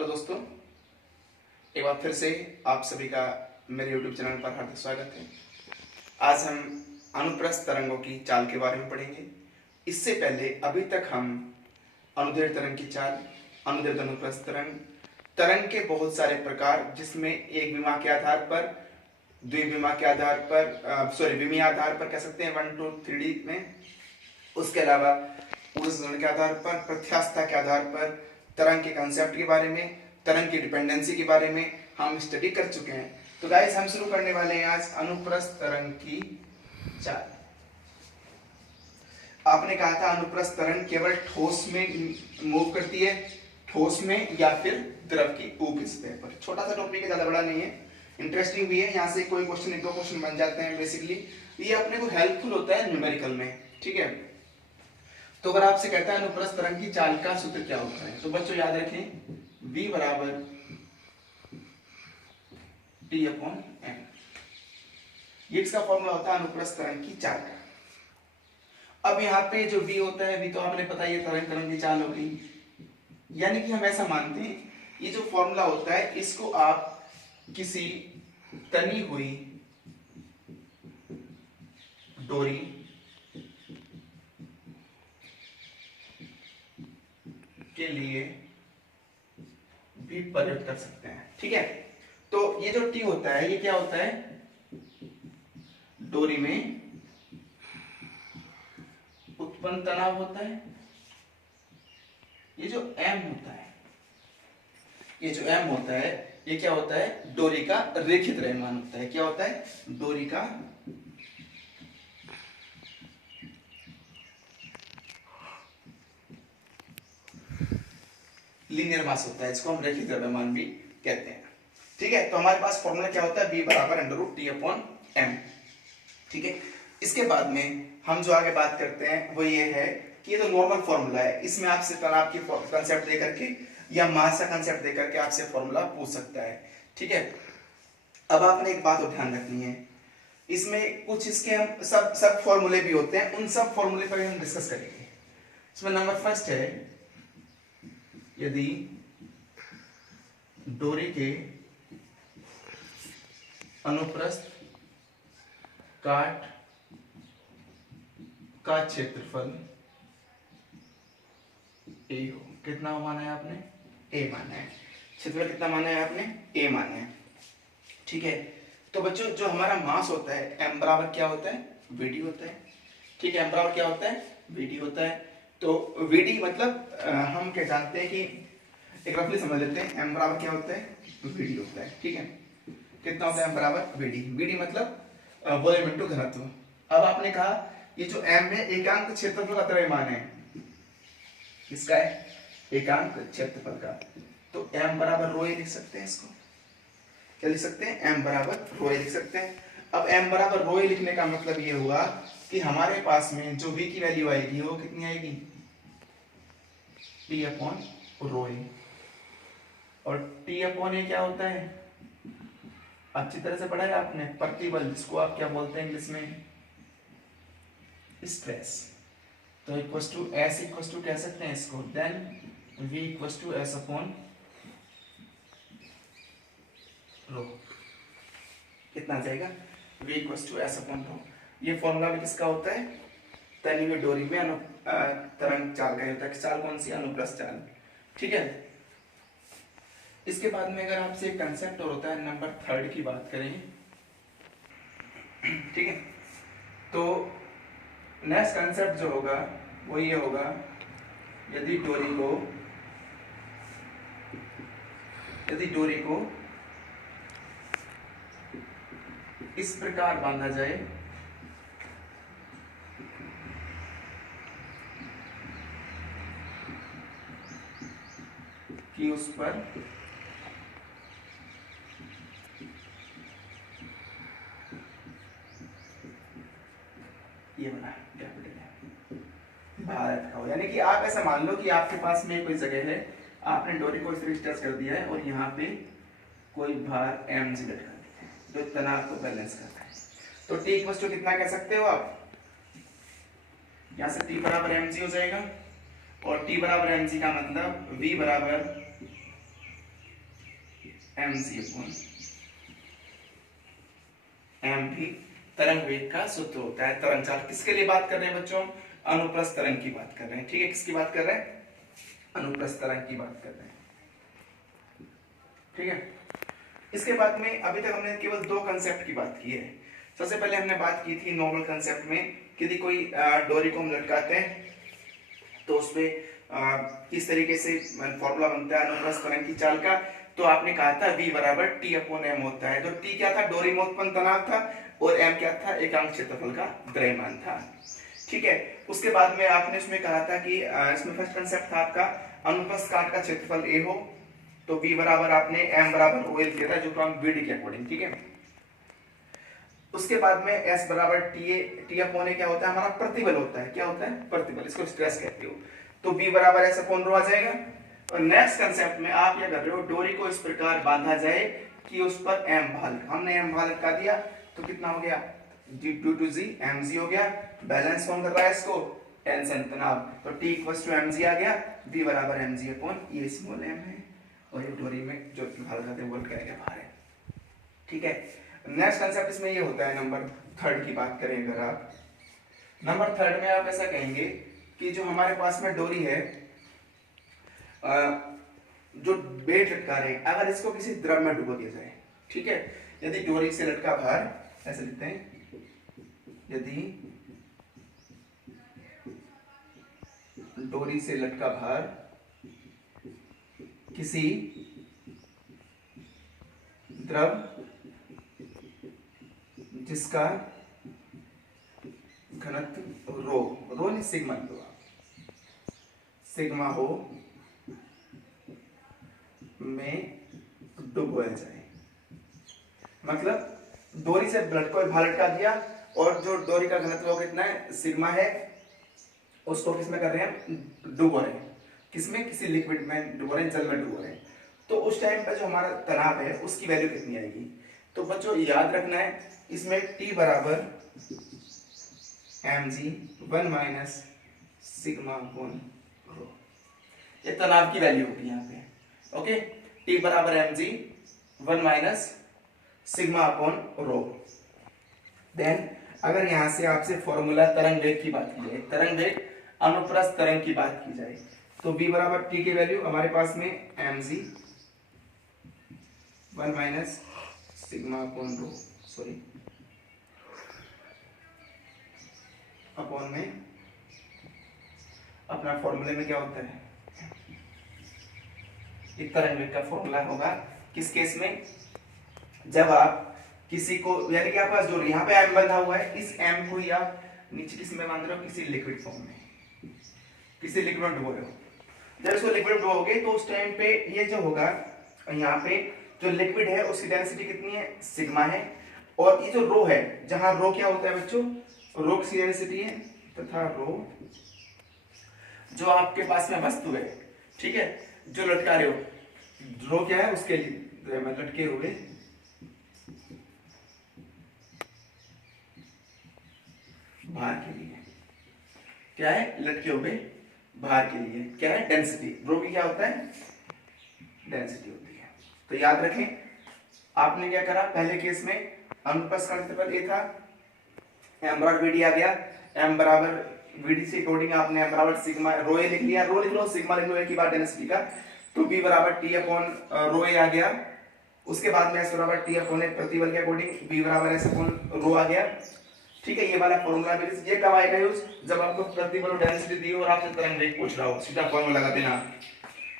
Hello दोस्तों, एक बार फिर से आप सभी का मेरे YouTube चैनल पर हार्दिक स्वागत है। आज हम अनुप्रस्थ तरंगों की चाल के बारे में पढ़ेंगे। इससे पहले अभी तक हम अनुदैर्घ्य तरंग की चाल, अनुदैर्घ्य अनुप्रस्थ तरंग, तरंग के बहुत सारे प्रकार जिसमें एक विमा के आधार पर, द्विविमा के आधार पर, विमीय आधार पर कह सकते हैं 1 2 3D में, उसके अलावा ऊर्जा के आधार पर, प्रत्यास्थता के आधार पर, तरंग के कंसेप्ट के बारे में, तरंग की डिपेंडेंसी के बारे में हम स्टडी कर चुके हैं। तो गाइस हम शुरू करने वाले हैं आज अनुप्रस्थ तरंग की चाल। आपने कहा था अनुप्रस्थ तरंग केवल ठोस में मूव करती है, ठोस में या फिर द्रव की ऊपरी सतह पर। छोटा सा टॉपिक है, ज्यादा बड़ा नहीं है, इंटरेस्टिंग भी है। यहाँ से कोई क्वेश्चन, एक दो क्वेश्चन बन जाते हैं। बेसिकली ये अपने को हेल्पफुल होता है न्यूमेरिकल में, ठीक है। तो अगर आपसे कहता है अनुप्रस्थ तरंग की चाल का सूत्र क्या होता है, तो बच्चों याद रखें V बराबर T अपॉन M। ये इसका फॉर्मूला होता है अनुप्रस्थ तरंग की चाल का। अब यहाँ पे जो V होता है, V तो आपने पता ही है, तरंग की चाल होगी। यानी कि हम ऐसा मानते हैं ये जो फॉर्मूला होता है इसको आप किसी तनी हुई डोरी के लिए भी प्रयोग कर सकते हैं, ठीक है। तो ये जो T होता है ये क्या होता है, डोरी में उत्पन्न तनाव होता है। ये जो M होता है, ये जो M होता है ये क्या होता है, डोरी का रेखित द्रव्यमान होता है। क्या होता है, डोरी का लीनियर मास होता है, इसको हम रेखित द्रव्यमान भी कहते हैं, ठीक है। तो हमारे पास फॉर्मूला क्या होता है, V बराबर √T अपॉन M, ठीक है। इसके बाद में हम जो आगे बात करते हैं वो ये है कि ये तो नॉर्मल फॉर्मूला है, इसमें आपसे तनाव की कंसेप्ट दे करके या मास का कंसेप्ट दे करके आपसे फॉर्मूला पूछ सकता है, ठीक है। अब आपने एक बात ध्यान रखनी है, इसमें कुछ इसके हम सब फॉर्मूले भी होते हैं, उन सब फॉर्मूले पर हम डिस्कस करेंगे। इसमें नंबर फर्स्ट है, यदि डोरी के अनुप्रस्थ काट का क्षेत्रफल A हो। कितना माना है आपने, A माना है। क्षेत्रफल कितना माना है आपने, A माना है, ठीक है। तो बच्चों जो हमारा मास होता है M बराबर क्या होता है, VD होता है, ठीक है। M बराबर क्या होता है, VD होता है। तो VD मतलब हम क्या जानते हैं कि एक रफली समझ लेते हैं, M बराबर क्या होता है, VD होता है, ठीक है। कितना होता है M बराबर VD, VD मतलब वॉल्यूम इनटू घनत्व। अब आपने कहा ये जो M है एकांक क्षेत्रफल का द्रव्यमान है, किसका है, एकांक क्षेत्रफल का। तो M बराबर ρ लिख सकते हैं, इसको क्या लिख सकते हैं, M बराबर ρ लिख सकते हैं। अब M बराबर ρ लिखने का मतलब ये हुआ कि हमारे पास में जो V की वैल्यू आएगी वो कितनी आएगी, T अपॉन ρ। और T अपॉन A क्या होता है, अच्छी तरह से पढ़ा है आपने, प्रतिबल, जिसको आप क्या बोलते हैं इंग्लिश में, स्ट्रेस। तो equals to S equals to कह सकते हैं इसको, then V equals to S upon rho. कितना आ जाएगा, V equals to S upon rho. ये फॉर्मूला भी किसका होता है, तनी हुई डोरी में तरंग चाल का होता है। चाल कौन सी, अनुप्रस्थ चाल, ठीक है। इसके बाद में अगर आपसे एक कंसेप्ट और होता है, नंबर 3 की बात करें, ठीक है। तो नेक्स्ट कंसेप्ट जो होगा वो ये होगा, यदि डोरी को इस प्रकार बांधा जाए कि उस पर ये बना कैपिटल है, भार रखा हो। यानी कि आप ऐसा मान लो कि आपके पास में कोई जगह है, आपने डोरी को इस तरह स्ट्रेच कर दिया है और यहाँ पे कोई भार mg लटका दिया है जो तनाव को बैलेंस करता है। तो T इक्वल्स टू कितना कह सकते हो आप, यहाँ से T बराबर mg हो जाएगा, और T बराबर mg का मतलब V बराबर एम भी तरंग वेग का सूत्र होता है। तरंग चाल किसके लिए बात कर रहे हैं बच्चों? अनुप्रस्थ तरंग की बात कर रहे हैं। ठीक है, किसकी बात कर रहे हैं? अनुप्रस्थ तरंग की बात कर रहे हैं। ठीक है, इसके बाद में अभी तक हमने केवल दो कंसेप्ट की बात की है। सबसे पहले हमने बात की थी नॉर्मल कंसेप्ट में कि यदि कोई डोरी को हम लटकाते हैं तो उसमें किस तरीके से फॉर्मूला बनता है अनुप्रस्थ तरंग की चाल का। तो आपने कहा था v बराबर t अपॉन m होता है। तो t क्या था? डोरी में उत्पन्न तनाव था, और m क्या था? एकांक क्षेत्रफल का द्रव्यमान था। ठीक है, उसके बाद में आपने इसमें कहा था कि इसमें फर्स्ट कंसेप्ट था आपका अनुप्रस्थ काट का क्षेत्रफल a हो तो v बराबर आपने m बराबर OL किया था, जो क्रम BD के अकॉर्डिंग। ठीक है, उसके बाद में s बराबर t अपॉन a क्या होता है? हमारा प्रतिबल होता है। क्या होता है? प्रतिबल, इसको स्ट्रेस कहते हो। तो v बराबर s अपॉन रो आ जाएगा। और नेक्स्ट कंसेप्ट में आप क्या कर रहे हो? डोरी को इस प्रकार बांधा जाए कि उस पर m भार, हमने m भार लटका दिया तो कितना हो गया? ड्यू टू जी mg हो गया। बैलेंस कौन कर रहा है इसको? टेंशन तनाव। तो t इक्वल्स टू mg आ गया, v बराबर mg अपॉन ये स्मॉल m है, और ये डोरी में जो भार लगाते हैं वो लटकाया गया भार है। ठीक है, नेक्स्ट कंसेप्ट इसमें ये होता है नंबर थर्ड की बात करें अगर आप, नंबर थर्ड में आप ऐसा कहेंगे कि जो हमारे पास में डोरी है, जो बेट लटका रहे हैं, अगर इसको किसी द्रव में डुबो दिया जाए। ठीक है, यदि डोरी से लटका भार, ऐसे लिखते हैं, यदि डोरी से लटका भार किसी द्रव जिसका घनत्व रो नहीं सिग्मा दो सिग्मा हो में डुबोया जाए। मतलब डोरी से ब्लड को भार लटका दिया और जो डोरी का घनत्व कितना है? सिग्मा है, उसको किसमें कर रहे हैं? डुबो रहे हैं। किसमें? किसी लिक्विड में डुबो रहे हैं, जल में डुबो रहे हैं। तो उस टाइम पर जो हमारा तनाव है उसकी वैल्यू कितनी आएगी? तो बच्चों याद रखना है, इसमें t बराबर mg 1 minus sigma upon rho, ये तनाव की वैल्यू होगी यहाँ पे। ओके, t बराबर mg 1 minus sigma upon rho. Then अगर यहां से आपसे फॉर्मूला तरंग वेग की बात की जाए, तरंग वेग अनुप्रस्थ तरंग की बात की जाए, तो v बराबर t की वैल्यू हमारे पास में mg 1 माइनस सिग्मा अपॉन रो, सॉरी अपॉन में अपना फॉर्मूले में क्या होता है? एक तरंग वेग का फॉर्मूला होगा किस केस में? जब आप किसी को, यानी कि आपके पास जो यहाँ पे m बंधा हुआ है, इस m को ही आप नीचे किस में बांध रहे हो? किसी लिक्विड फॉर्म में, किसी लिक्विड में डुबो रहे हो। जब इसको लिक्विड डुबोगे तो उस टाइम पे ये जो होगा, यहाँ पे जो लिक्विड है उसकी डेंसिटी कितनी है? सिग्मा है। और ये जो रो है, जहां रो क्या होता है बच्चों? रो की डेंसिटी है, तथा रो जो आपके पास में वस्तु है, ठीक है, जो लटका रहे हो, रो क्या है? उसके लिए लटके हुए भार के लिए, क्या है? लटके हुए भार के लिए क्या है? डेंसिटी। रो की क्या होता है? डेंसिटी होती है। तो याद रखें, आपने क्या करा पहले केस में? अनुप्रस्थ काट क्षेत्रफल a था, m बराबर vd आ गया, m बराबर vd से अकॉर्डिंग आपने m बराबर सिग्मा रो a लिख लिया, रो लिख लो, सिग्मा लिख लो एक ही बार डेंसिटी का, तो v बराबर t अपॉन रो a आ गया। उसके बाद में s बराबर t अपॉन प्रतिबल के अकॉर्डिंग v बराबर s अपॉन रो आ गया। ठीक है, ये वाला फॉर्मूला भी ये कब आएगा यूज? जब आपको प्रतिबल और डेंसिटी दी हो और आपसे तरंग वेग पूछ रहा हो, सीधा फॉर्मूला लगा देना।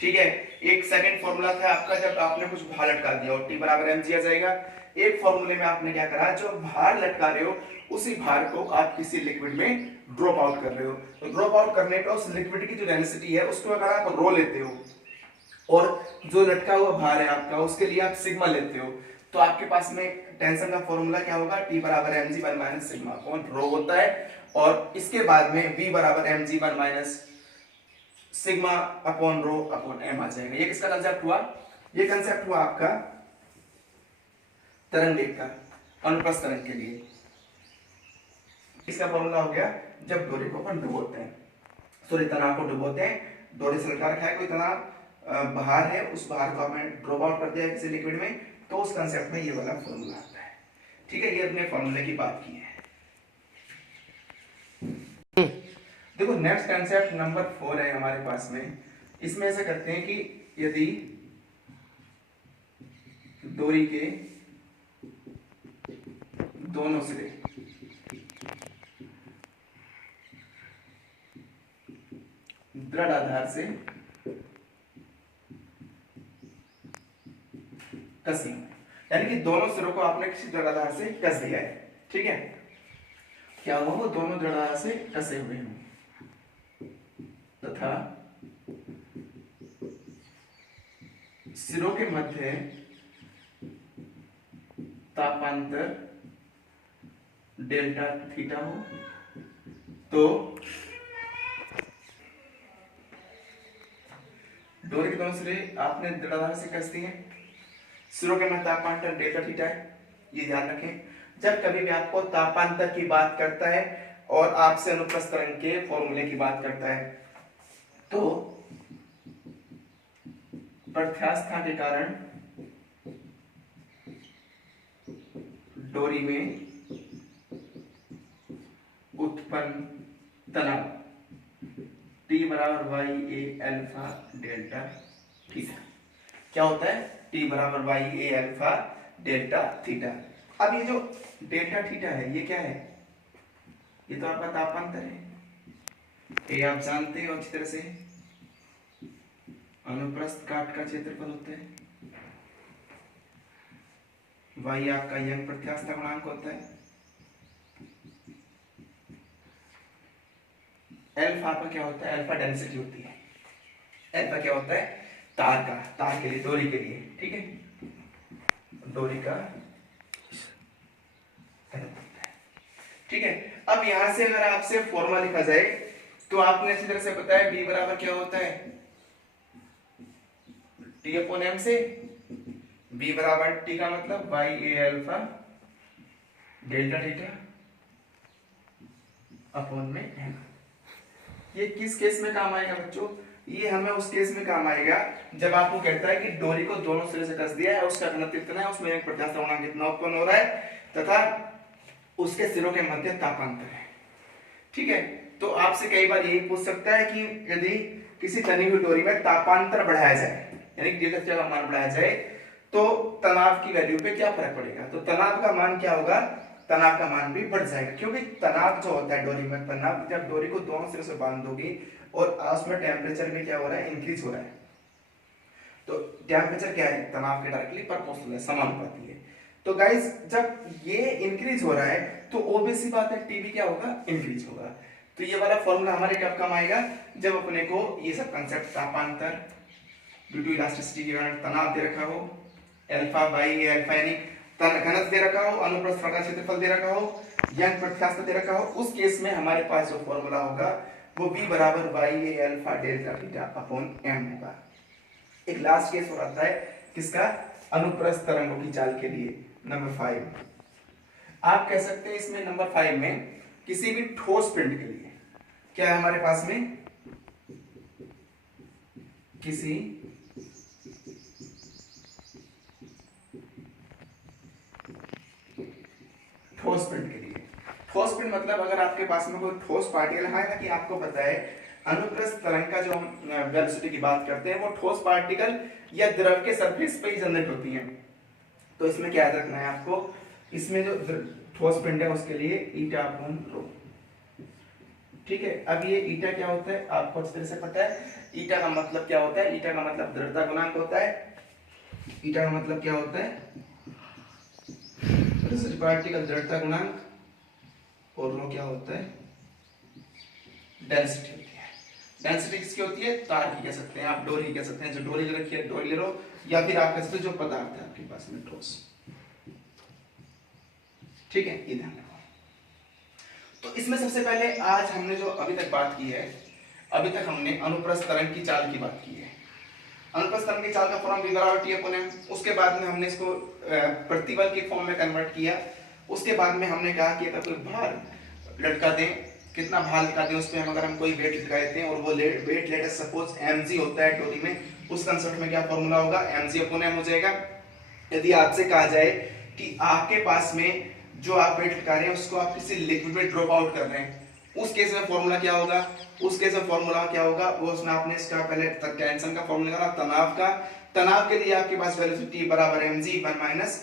ठीक है, एक सेकंड फॉर्मूला था आपका जब आपने कुछ भार लटका दिया और t बराबर mg आ जाएगा। एक फॉर्मूले में आपने क्या करा? जो भार लटका रहे हो उसी भार को आप किसी लिक्विड में ड्रॉप आउट कर रहे हो, तो ड्रॉप आउट करने पर उस लिक्विड की जो डेंसिटी है उसको अगर आप रो लेते हो और जो लटका हुआ भार है आपका उसके लिए आप सिग्मा लेते हो, तो आपके पास में टेंशन का फॉर्मूला क्या होगा? t बराबर mg 1 माइनस सिग्मा अपॉन रो होता है। और इसके बाद में v बराबर mg 1 minus sigma upon rho upon m आ जाएगा। ये किसका कंसेप्ट हुआ? ये कंसेप्ट हुआ आपका तरंग वेग का अनुप्रस्थ तरंग के लिए। इसका फॉर्मूला हो गया जब डोरी को अपन डुबोते हैं, सॉरी तनाव को डुबोते हैं, डोरी से लटका रखा है कोई तनाव, बाहर है उस बाहर को आपने ड्रॉप आउट कर दिया किसी लिक्विड में, तो उस कंसेप्ट में ये वाला फॉर्मूला आता है। ठीक है, ये अपने फॉर्मूले की बात की है। देखो नेक्स्ट कंसेप्ट नंबर 4 है हमारे पास में। इसमें ऐसा करते हैं कि यदि डोरी के दोनों सिरे दृढ़ आधार से कसी, यानी कि दोनों सिरों को आपने किसी दृढ़ आधार से कस दिया है। ठीक है, क्या हुआ, वो दोनों दृढ़ आधार से कसे हुए हैं तथा सिरों के मध्य तापांतर डेल्टा थीटा हो, तो डोरी के दोनों सिरे आपने दृढ़ आधार से कस दिए, सिरों के मध्य तापांतर डेल्टा थीटा है। ये ध्यान रखें, जब कभी भी आपको तापांतर की बात करता है और आपसे अनुप्रस्थ तरंग के फॉर्मूले की बात करता है, तो प्रत्यास्था के कारण डोरी में उत्पन्न तनाव T बराबर Y A alpha delta theta. क्या होता है, T बराबर Y A alpha delta theta. अब ये जो डेल्टा थीटा है ये क्या है, ये तो आपका तापांतर है, ये आप जानते हैं अच्छी तरह से, अनुप्रस्थ काट का क्षेत्रफल होता है, वाई आपका यंग प्रत्यास्था गुणांक होता है, अल्फा आपका क्या होता है, अल्फा डेंसिटी होती है, अल्फा क्या होता है, तार के लिए, डोरी के लिए। ठीक है, डोरी का, ठीक है। अब यहां से अगर आपसे फॉर्मूला लिखा जाए तो आपने अच्छी तरह से बताया बी बराबर क्या होता है, टी अपॉन एम से, बी बराबर टी का मतलब Y A alpha delta theta upon में एम। ये किस केस में काम आएगा बच्चों, ये हमें उस केस में काम आएगा जब आपको कहता है कि डोरी को दोनों सिरे से कस दिया है, उसका घनत्व कितना है, उसमें एक प्रत्यास्थ गुणांक कितना उत्पन्न हो रहा है तथा उसके सिरों के मध्य तापांतर है। ठीक है, तो आपसे कई बार यही पूछ सकता है कि यदि किसी तनी हुई डोरी में तापांतर बढ़ाया जाए, यानी डेल्टा का मान बढ़ाया जाए, तो तनाव की वैल्यू पे क्या फर्क पड़ेगा, तो तनाव का मान क्या होगा, तनाव का मान भी बढ़ जाएगा, क्योंकि तनाव जो होता है डोरी में, तनाव जब डोरी को दोनों सिरे से बांध दोगी और उसमें टेम्परेचर भी क्या हो रहा है, इंक्रीज हो रहा है, तो टेम्परेचर क्या है, तनाव के डायरेक्टली प्रोपोर्शनल है, समानुपाती है। तो गाइस जब ये इंक्रीज हो रहा है तो ओबीसी बात है, टीबी क्या होगा, इंक्रीज होगा। तो ये वाला फॉर्मूला हमारे कब काम आएगा, जब अपने को ये सब कंसेप्ट तापांतर ड्यू टू इलास्टिसिटी के कारण तनाव दे रखा हो, अल्फा बाई अल्फा यानी घनत्व दे रखा हो, अनुप्रस्थ का क्षेत्रफल दे रखा हो, यंग प्रत्यास्थ दे रखा हो, उस केस में हमारे पास जो फॉर्मूला होगा वो b बराबर Y A alpha delta theta upon m होगा। एक लास्ट केस हो रहा है किसका, अनुप्रस्थ तरंगों की चाल के लिए, नंबर 5। आप कह सकते हैं इसमें नंबर 5 में किसी भी ठोस पिंड के लिए क्या है हमारे पास में, किसी ठोस पिंड के लिए, ठोस पिंड मतलब अगर आपके पास में कोई ठोस पार्टिकल है ना, कि आपको पता है अनुप्रस्थ तरंग का जो हम वेलोसिटी की बात करते हैं वो ठोस पार्टिकल या द्रव के सरफेस पे ही जनरेट होती है, तो इसमें क्या याद रखना है आपको, इसमें जो ठोस पिंड है उसके लिए ईटा अपॉन रो। ठीक है, अब ये ईटा क्या होता है आपको अच्छी तरह से पता है, ईटा का मतलब क्या होता है, ईटा का मतलब दृढ़ता गुणांक होता है, ईटा का मतलब क्या होता है, पार्टिकल दृढ़ता गुणांक, और रो क्या होता है, डेंसिटी होती है। डेंसिटी किसकी होती है, तार की कह सकते हैं आप, डोरी कह सकते हैं, जो डोरी रखी है डोरी ले लो, या फिर आप कह सकते हो जो पदार्थ है आपके पास में ठोस। ठीक है, ये ध्यान रखो। तो इसमें सबसे पहले आज हमने जो अभी तक बात की है, अभी तक हमने अनुप्रस्थ तरंग की चाल की बात की है। अनुप्रस्थ तरंग की चाल का फॉर्म v बराबर t अपॉन m, उसके बाद में हमने इसको प्रतिबल के फॉर्म में कन्वर्ट किया, उसके बाद में हमने कहा कि अगर कोई भार लटका दें कितना भार लगाते हैं उस पर हम, अगर हम कोई वेट लगाते हैं और वो वेट लेट सपोज mg होता है डोरी में, उस कंसेप्ट में क्या फॉर्मूला होगा, mg अपॉन m हो जाएगा। यदि आपसे कहा जाए कि आपके पास में जो आप वेट लगा रहे हैं उसको आप किसी लिक्विड में ड्रॉप आउट कर रहे हैं, उस केस में फॉर्मूला क्या होगा, उस केस में फॉर्मूला क्या होगा, वो उसमें आपने इसका पहले टेंशन का फॉर्मूला निकाला, तनाव का, तनाव के लिए आपके पास वैल्यू T बराबर mg 1 माइनस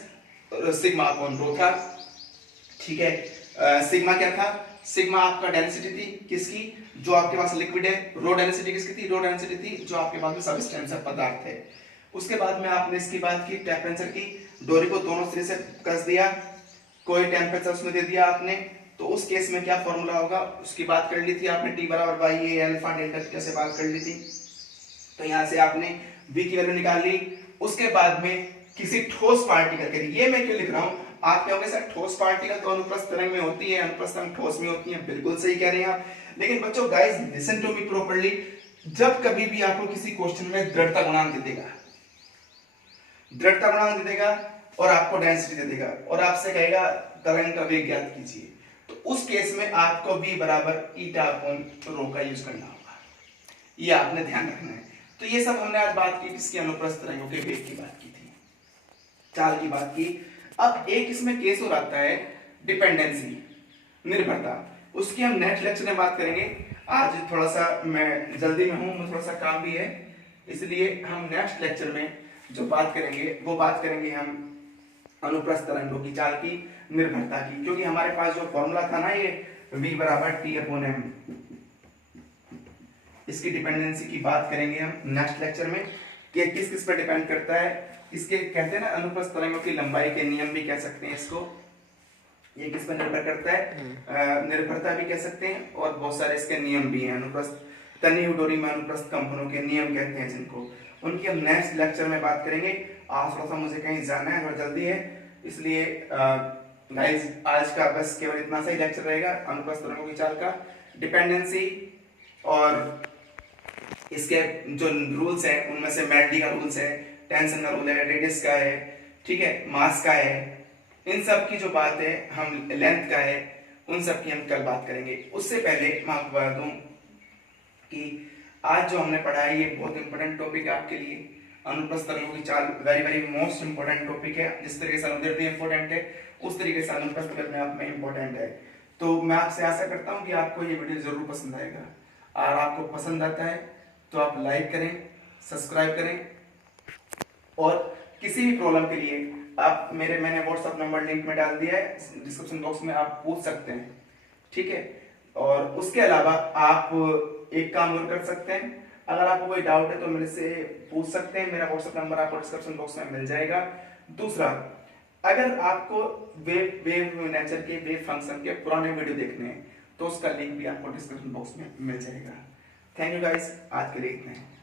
सिग्मा अपॉन रो था। ठीक है, सिग्मा क्या था, सिग्मा आपका डेंसिटी थी किसकी, जो आपके पास लिक्विड है, रो डेंसिटी किसकी थी, रो डेंसिटी थी जो आपके पास में सब्सटेंस है, पदार्थ है। उसके बाद में आपने इसकी बात की टेम्परेचर की, डोरी को दोनों सिरे से कस दिया, कोई टेम्परेचर उसमें दे दिया आपने, तो उस केस में क्या फॉर्मूला होगा, उसकी बात कर ली थी आपने, T बराबर by A alpha delta theta से बात कर ली थी। तो यहां से आपने V की वैल्यू निकाल ली। उसके बाद में किसी ठोस पार्टिकल के लिए, ये मैं क्यों लिख रहा हूं, आप कहोगे सर ठोस पार्टिकल तो अनुप्रस्थ तरंग में होती है, अनुप्रस्थ तरंग ठोस में होती है, बिल्कुल सही कह रहे हैं आप। लेकिन बच्चों guys listen to me properly, जब कभी भी आपको किसी क्वेश्चन में दृढ़ता गुणांक दे देगा, दृढ़ता गुणांक दे देगा और आपको डेंसिटी दे देगा और आपसे कहेगा तरंग का वेग ज्ञात कीजिए, तो उस केस में आपको v बराबर ईटा अपॉन रो का यूज करना होगा, ये आपने ध्यान रखना है। तो ये सब हमने आज बात की किसकी, अनुप्रस्थ तरंगों के वेग की बात की थी, चाल की बात की। अब एक इसमें केस और आता है डिपेंडेंसी, निर्भरता, उसकी हम नेक्स्ट लेक्चर में बात करेंगे। आज थोड़ा सा मैं जल्दी में हूं, मुझे थोड़ा सा काम भी है, इसलिए हम नेक्स्ट लेक्चर में जो बात करेंगे वो बात करेंगे हम अनुप्रस्थ तरंगों की चाल की, निर्भरता की, क्योंकि हमारे पास जो फॉर्मूला था ना ये v बराबर T अपॉन m, इसकी डिपेंडेंसी की बात करेंगे हम नेक्स्ट लेक्चर में कि किस किस पर डिपेंड करता है। इसके कहते हैं ना अनुप्रस्थ तरंगों की लंबाई के नियम भी कह सकते हैं इसको, ये किस पर निर्भर करता है, निर्भरता भी कह सकते हैं, और बहुत सारे इसके नियम भी हैं। अनुप्रस्थ तनी हुई डोरी में अनुप्रस्थ कंपनों के नियम कहते हैं जिनको, उनकी हम नेक्स्ट लेक्चर में बात करेंगे। आज थोड़ा सा मुझे कहीं जाना है, थोड़ा जल्दी है, इसलिए गाइस आज का बस केवल इतना सा ही लेक्चर रहेगा, अनुप्रस्थ तरंगों की चाल का, डिपेंडेंसी और इसके जो रूल्स है उनमें से मेल्टी का रूल्स है, टेंशन का रूल है, रेडियस का है, ठीक है, मास का है, इन सब की जो बात है हम लेंथ का है, उन सब की हम कल बात करेंगे। उससे पहले मैं आपको बता दूं कि आज जो हमने पढ़ा है ये बहुत इंपॉर्टेंट टॉपिक है आपके लिए, अनुप्रस्थ तरंगों की चाल very very most important topic है। जिस तरीके से अनुदैर्ध्य इंपॉर्टेंट है उस तरीके से अनुप्रस्थ भी अपने आप में इंपॉर्टेंट है। तो मैं आपसे आशा करता हूँ कि आपको ये वीडियो जरूर पसंद आएगा, और आपको पसंद आता है तो आप लाइक करें, सब्सक्राइब करें, और किसी भी प्रॉब्लम के लिए आप मैंने व्हाट्सएप नंबर लिंक में डाल दिया है डिस्क्रिप्शन बॉक्स में, आप पूछ सकते हैं, ठीक है। और उसके अलावा आप एक काम और कर सकते हैं, अगर आपको कोई डाउट है तो मेरे से पूछ सकते हैं, मेरा व्हाट्सएप नंबर आपको डिस्क्रिप्शन बॉक्स में मिल जाएगा। दूसरा, अगर आपको वेव नेचर के वेव फंक्शन के पुराने वीडियो देखने हैं तो उसका लिंक भी आपको डिस्क्रिप्शन बॉक्स में मिल जाएगा। थैंक यू गाइस, आज के लिए इतना है।